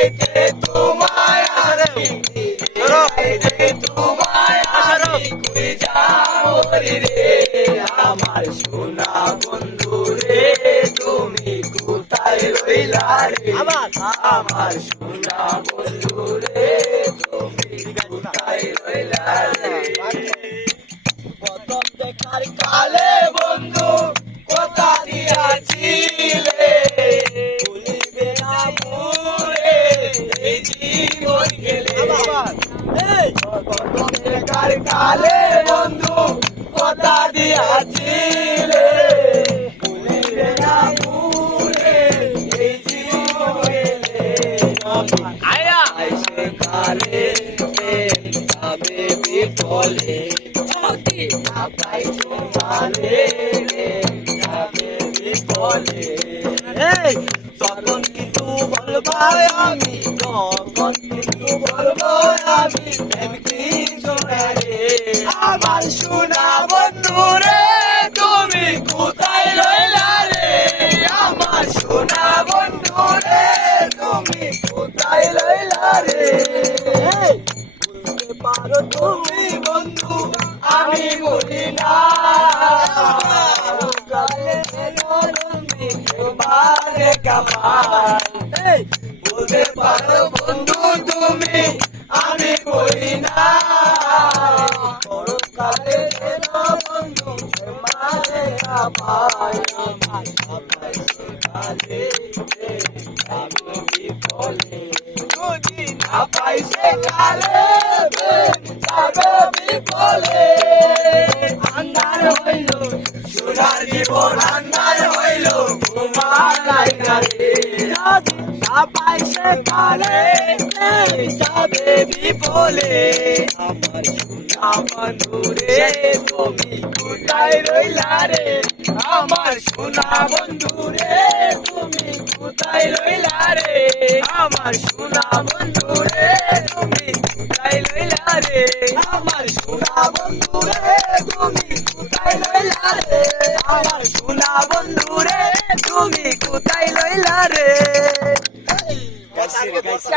রাইতে তোমায় আমি রাইতে তোমায় আমি কই রে আমার সোনা বন্ধু রে তুমি কোথায় রইলা রে আমার আমার সোনা বন্ধু রে তুমি কোথায় রইলা রে প্রথম দেখার কালে জীবন গেলে প্রথম কালে বন্ধু কথা দিয়াছিলে না কালে যাবে বিফলে যাবে বিফলে তখন কিন্তু বলব আমি তখন আমার সোনা বন্ধু রে তুমি কোথায় রইলা রে? আমার সোনা বন্ধু রে তুমি কোথায় রইলা রে? পারো তুমি বন্ধু আমি বলি না। কালে এই! বলতে পারো বন্ধু তুমি, আমি বলি না। কালে বন্ধু তোমারে কামাল আমার সবাই কালে আমি বিফলে। যদি না পাইছে কালে যাবে আন্ধার হইল সোনার জীবন আন্ধার হইল লাইগারে যদি আপাই সে কালে যাবে বিপলে আমার সোনা বন্ধুরে, তুমি কোথায় রইলা রে? আমার সোনা বন্ধুরে, তুমি কোথায় রইলা রে? আমার সোনা বন্ধুরে, তুমি কোথায় রইলা রে? আমার সোনা বন্ধুরে, তুমি কোথায় রইলা রে? আমার সোনা বন্ধুরে, তুমি কোথায় লইলা রে? 感谢，感谢。